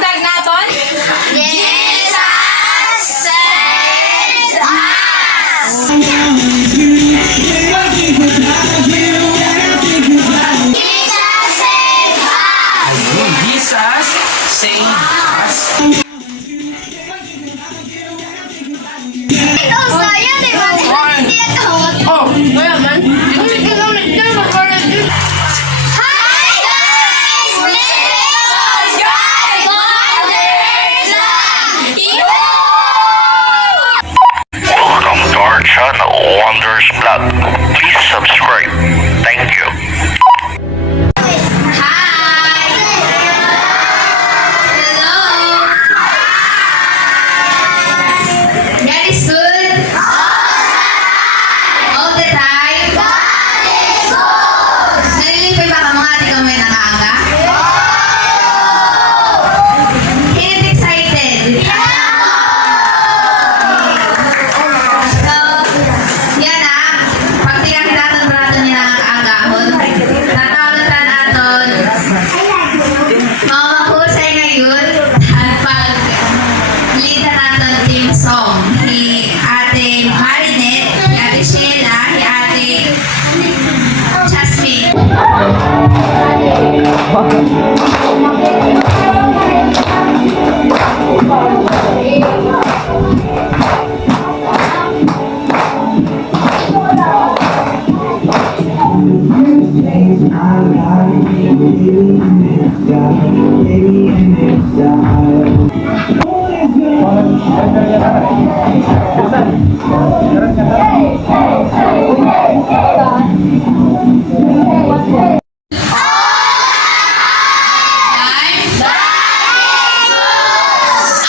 Tag naton? Jesus saves us. Jesus saves us. Jesus save us. Ikaw sa'yo, di ba? Hindi ako. Oh, kaya man. Hindi ka namin dyan. Hi guys! Let's God wonders you! Welcome to our channel, Wonders Vlog. Please subscribe. Thank you. Hi! Hello! God is good? All the time? God is good! Nalilipay ba ka mga ati kami nakaaga? Get excited! So, yan pag di ka kitatan brato niya nakakaagahon, nakaulitan naton, mga mahusay ngayon, at pag lita naton team song, ni Ate Marinette, ni Ate Sheila, ni Ate Jasmine.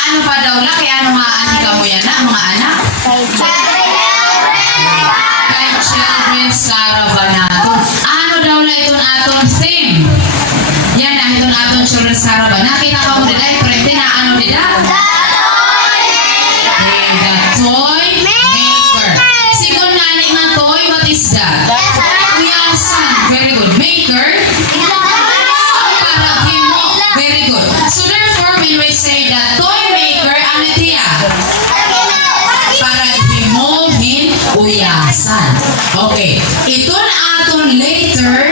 Ano pa daw na? Kaya ano nga ani ka mo yan na, mga anak? Kay Children's Caravanato. Ano daw na itong atong theme? Yan na, itong atong Children's Caravan. Nakita ka mo nila, prente na ano nila? The Toy Maker. Sigon na ani nga toy, what is that? Kuyasan. Very good. Maker? Paragimo. Very good. So therefore, when we say that toy maker, ano tiya? Paraghimuhin uyasan. Okay. Ito na aton later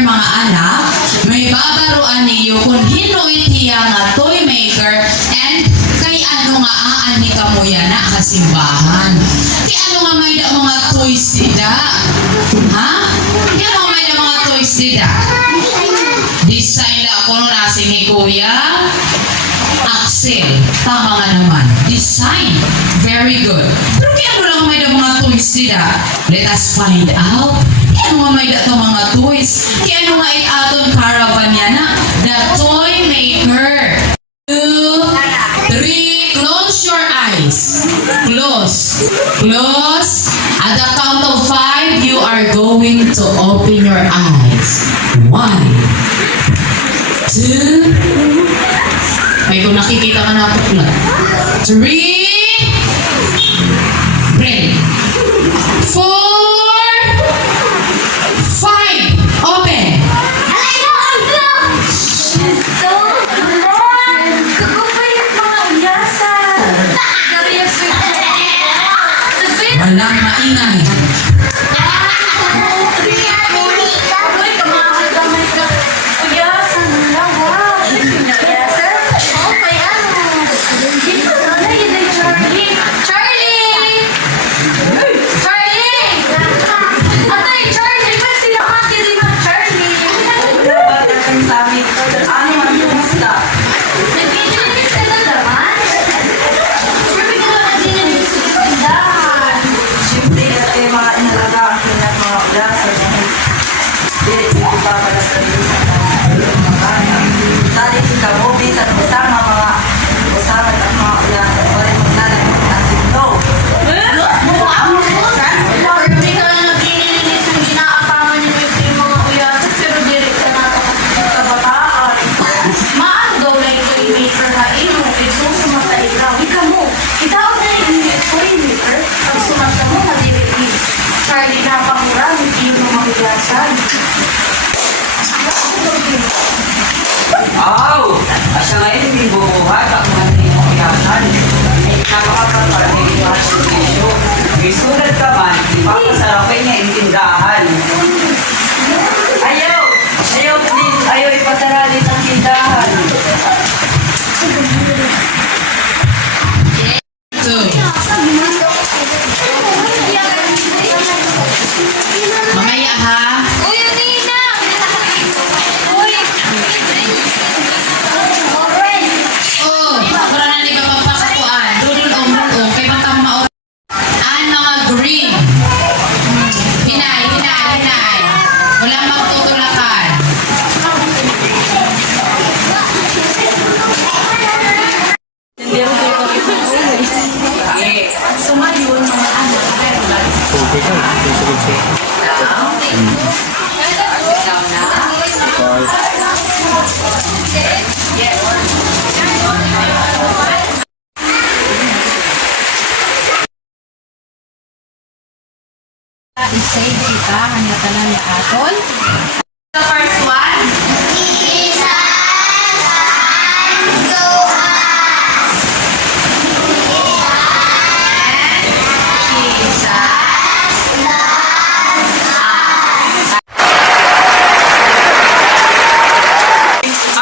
mga anak, may babaruan niyo kung hino itiya nga toy maker and kay ano nga aan ni kamuya na kasimbahan. Kay ano nga may da mga toys dida? Ha? Kaya ano may da mga toys dida? Design na ako nung nasing ni Kuya Axel. Tama nga naman. Design. Very good. Pero kaya ano lang may da mga toys dida? Let us find out. Kaya ano nga may da to mga toys? Kaya ano nga aton caravan yan na? The Toy Maker. 2, 3, close your eyes. Close. Close. At the count of 5, you are going to open your eyes. 1, 2, may kung nakikita ka na pukla. 3, break. 4, 5, open. Walang maingay. Charlie, napakura, hindi mo mahigasan. Isulat ka man, ipapasarapin niya yung tindahan. Ayaw! Ayaw, please! Ayaw ipasarali ng tindahan. Two. Mamaya ha. Uy, Nina! Uy! Oh, wala na ni papapakakuan. Dudun kay batang maor. Mga green. Hinay. Wala magtutulakan. Sumayon mga anak. Ikaw na. Isave kita hanya tanan na aton. The first one.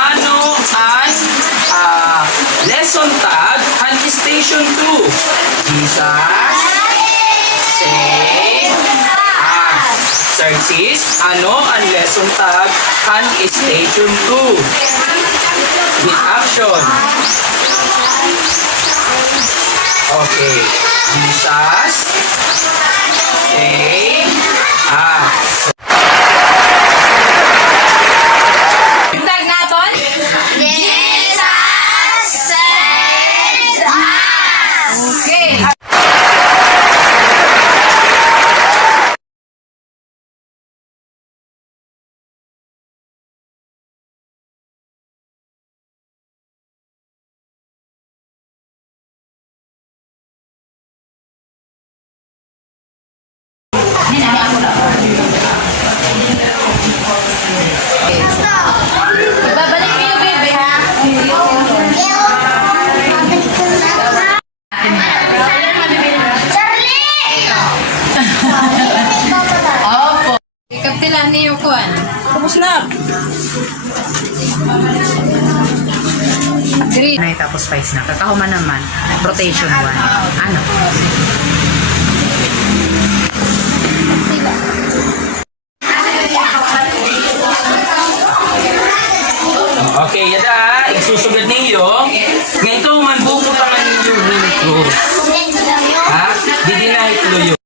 Ano ang lesson tag and station 2? Jesus say as. Xerxes, ano ang lesson tag and station 2? With action. Okay. Jesus say as. Tag naton? Jesus saves us! Okay. Babalik kayo, baby, ha? Opo. Kaptilan niyo kuan. Kamusta? Green. Nay, tapos 5 na. Kakahuman naman. Rotation 1. Ano? Okay, yada, isusugad ninyo. Ngayon man bubutangan ninyo dito. Ha? Didinahit lo yun.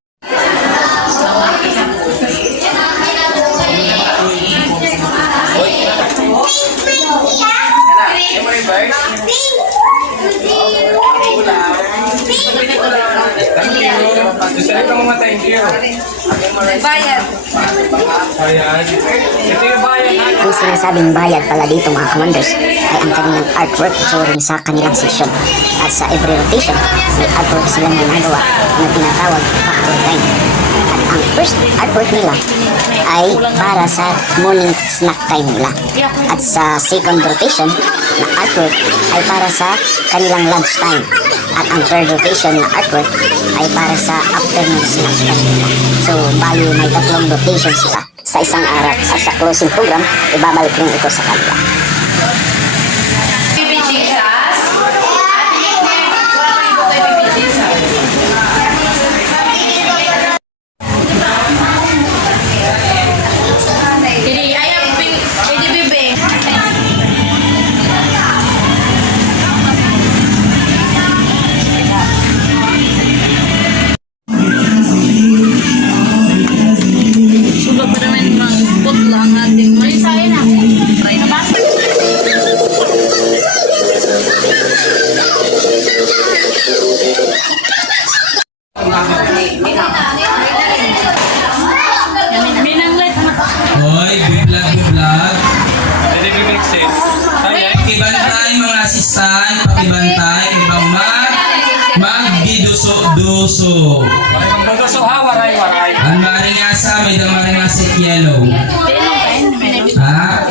Thank you. Deserve ka mga thank you. Bayad. Ayan. Ito yung bayan natin. Ang sinasabing bayad pala dito mga commanders ay ang kanilang artwork during sa kanilang session. At sa every rotation, may artwork silang ginagawa na tinatawag factor time. At ang first artwork nila ay para sa morning snack time nila. At sa second rotation na artwork ay para sa kanilang lunch time. At ang third rotation na artwork ay para sa afternoon snack time nila. So, bali may tatlong rotation sila sa isang araw. At sa closing program, ibabalik rin ito sa kanila. Baby Jesus. Ate Nick, wala kayo po kay Baby Jesus. Hindi, ayaw, hindi, bebe. Sugat pa naman mga putla ang ating Mali sa'yo na. Try na ba? minanglit na. Hoy, bublag. Pwede bibigsin. Ayan. Pakibantay mga assistant, pakibantay, ibang magdiduso-duso. Magpagkaso ha, waray. Ang maringasa, may damaringasa yellow. Ha?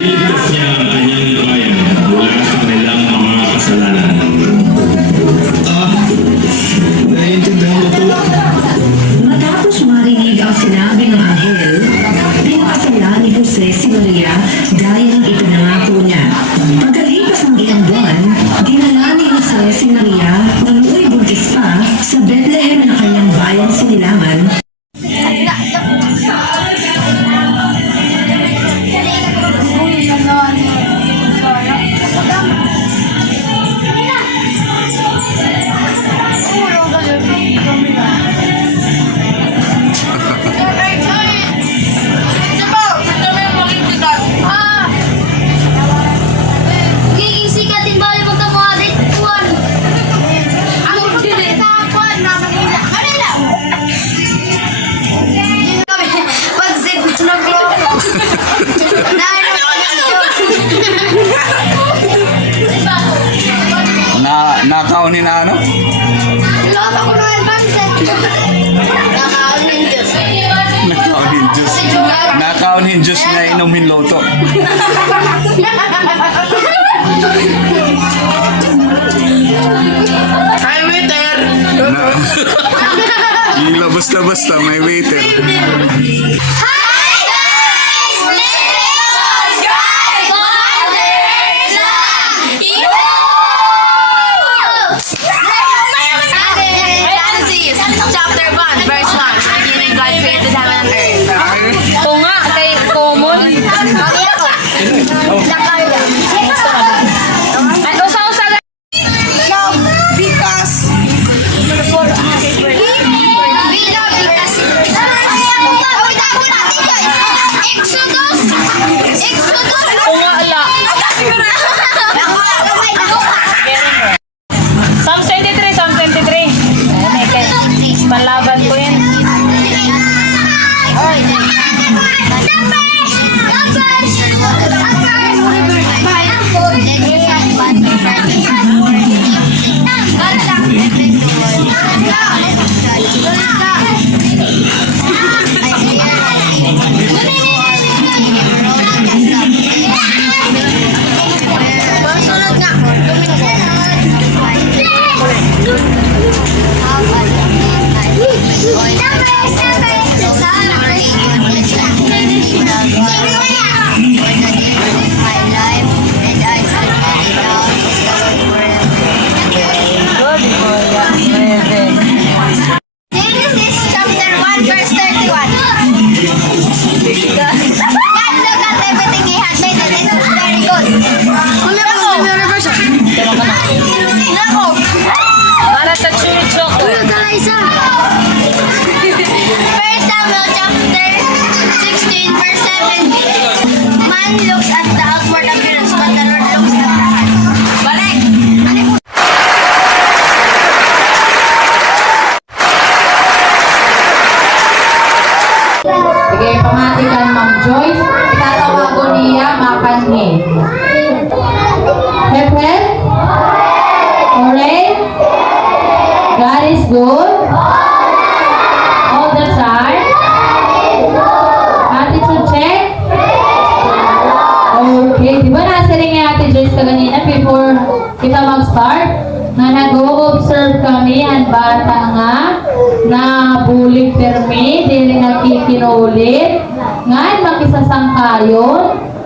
Iligtas niya ang kanyang bayan mula sa kanilang mga kasalanan. Naiintindihan ko po. Matapos marinig ang sinabi ng anghel, pinakasala ni Jose si Maria gaya ng ipinangako niya. Pagkalipas ng ilang buwan, dinala ni Jose si Maria na nooy buntis pa sa Bethlehem na kanyang bayan sinilangan. Nakaon ni na ano? Nakaon ni Diyos na inumin loto. Hi, waiter! Gila, basta-basta may waiter. Chapter 1, verse 1. Beginning, God created heaven and earth. Oo nga, kay common. Ano sa usaga? Oo nga, ala. Psalm 23, Psalm 23. Panlaban ko yan. Genesis chapter 1 verse 31. God looked at everything he had made and it was very good. Nako! Para sa church ako. First Samuel chapter 16 verse 17. Man looks at the outward appearance, but the Lord looks at the heart. Balik! Sige, pamatikan Ma'am Joyce. Itatawago niya makanhi. Heped? Alright? God is good? All the time? Attitude check? Okay. Di ba nasa rin nga Ate Joyce ka ganina before kita mag-start? Na nag-o-observe kami ang bata nga na bulig permi, dili nagkikinulit, ngayon makisasangkayon,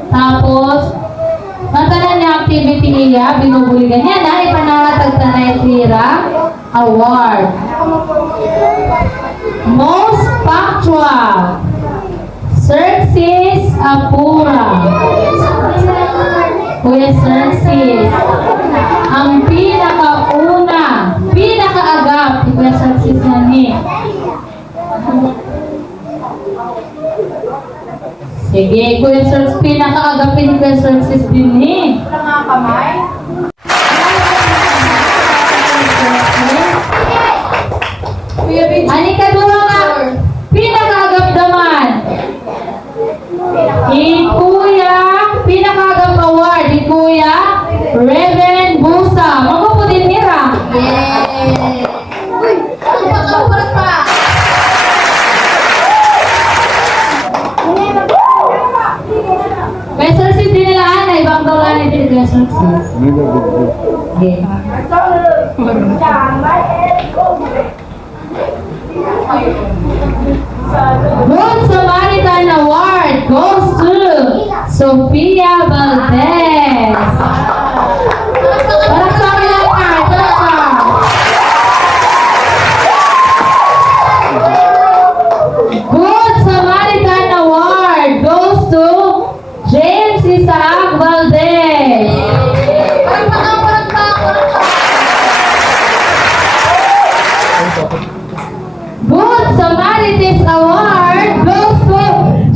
tapos matanan niya activity niya, binubuligan niya na ipanangatag tanay Sira Award. Most punctual, Xerxes Apura. Kuya Xerxes. Ang pinakauna, pinakaagap, si Kuya Xerxes na ni. Sige, Kuya Xerxes, pinakaagapin ni Kuya Xerxes din ni. Mga kamay. Ani ka doon nga, pinakaagap naman. Kuya, pinakaagap award, Kuya Reverend Busa. Magupo din nira. Yay! Uy, pa. Good Samaritan Award goes to Sofia Valdez. Palakpakan lang ka, palakpakan. Good Samaritan Award goes to James Isaac Valdez. Good Samaritan Award goes to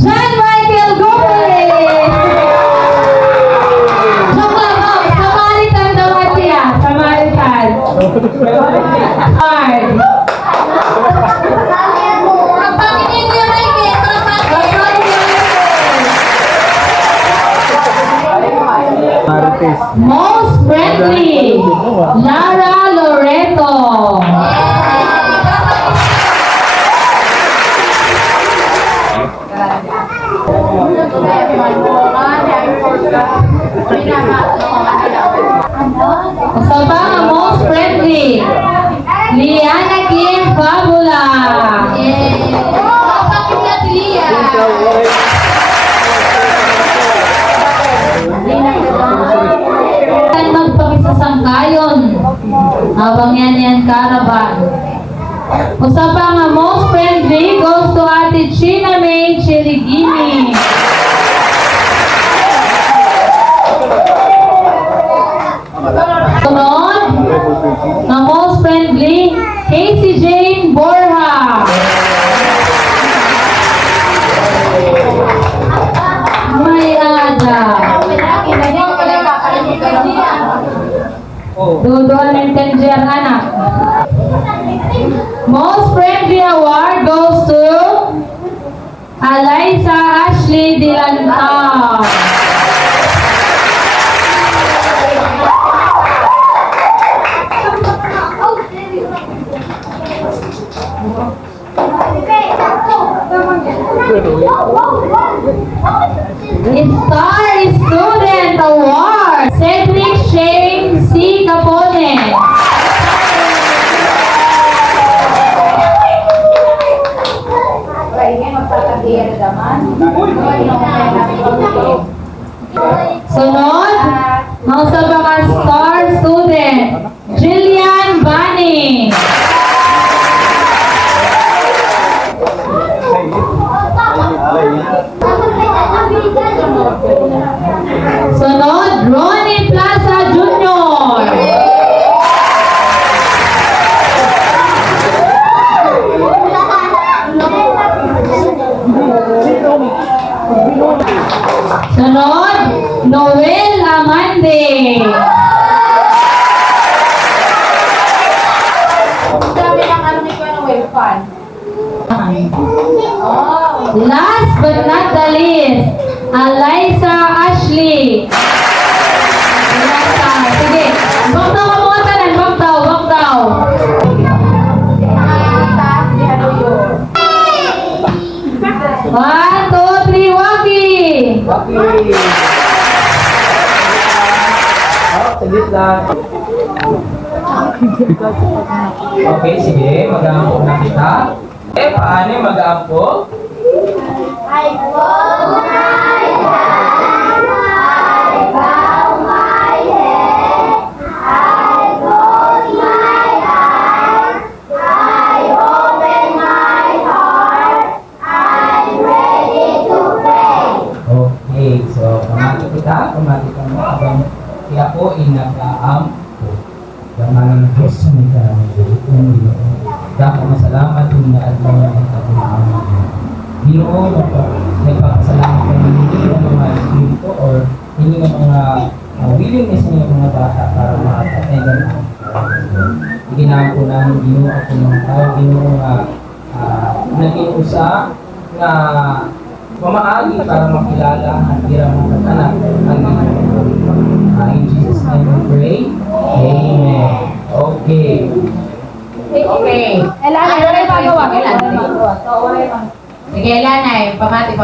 John Michael Gomez. Joke lang po, Samaritan daw at siya. Samaritan. Award. Most friendly, Lara Loreto. Kasama ang most friendly, Liana Kim Fabula. Magpakisasangkayon habang yan karaban. Usapa nga most friendly goes to Ate China May Chirigini. Sunod, nga most friendly, Casey Jane Borja. May ada. Duduan ng tenjer anak. Most friendly award goes to Alaysa Ashley Dilanta. Star Student Award, Cedric Shane C. Capone. Sunod, mga mga Star Student, Jillian Bani. Sunod, Ronnie Plaza Jr. Sunod, Noel Amande. Last but not the least, Alaysa Ashley. Sige, baktaw ka mga tanan, baktaw. One, two, three, Waki! Saglit lang. Okay, sige. Mag-aampok na kita. Paano yung mag-aampok? Okay, so pamati ka mo abang kaya po nag-aampo. Yaman ng Diyos sa mga karamihan. Dako masalamat kung naadlaw na ang kagunahan. Ginoo, nagpapasalamat ka ng mga espiritu or hindi ng mga willingness ng mga bata para makatategan ang Ginaan po namin Ginoo ako ng tao. Ginoo naging usa na mamaagi para makilala at hirang mga anak ang Ginoo. In Jesus' name we pray. Amen. Okay. Okay. Elanay, wala yung magawa. Sige, Elanay, pamati.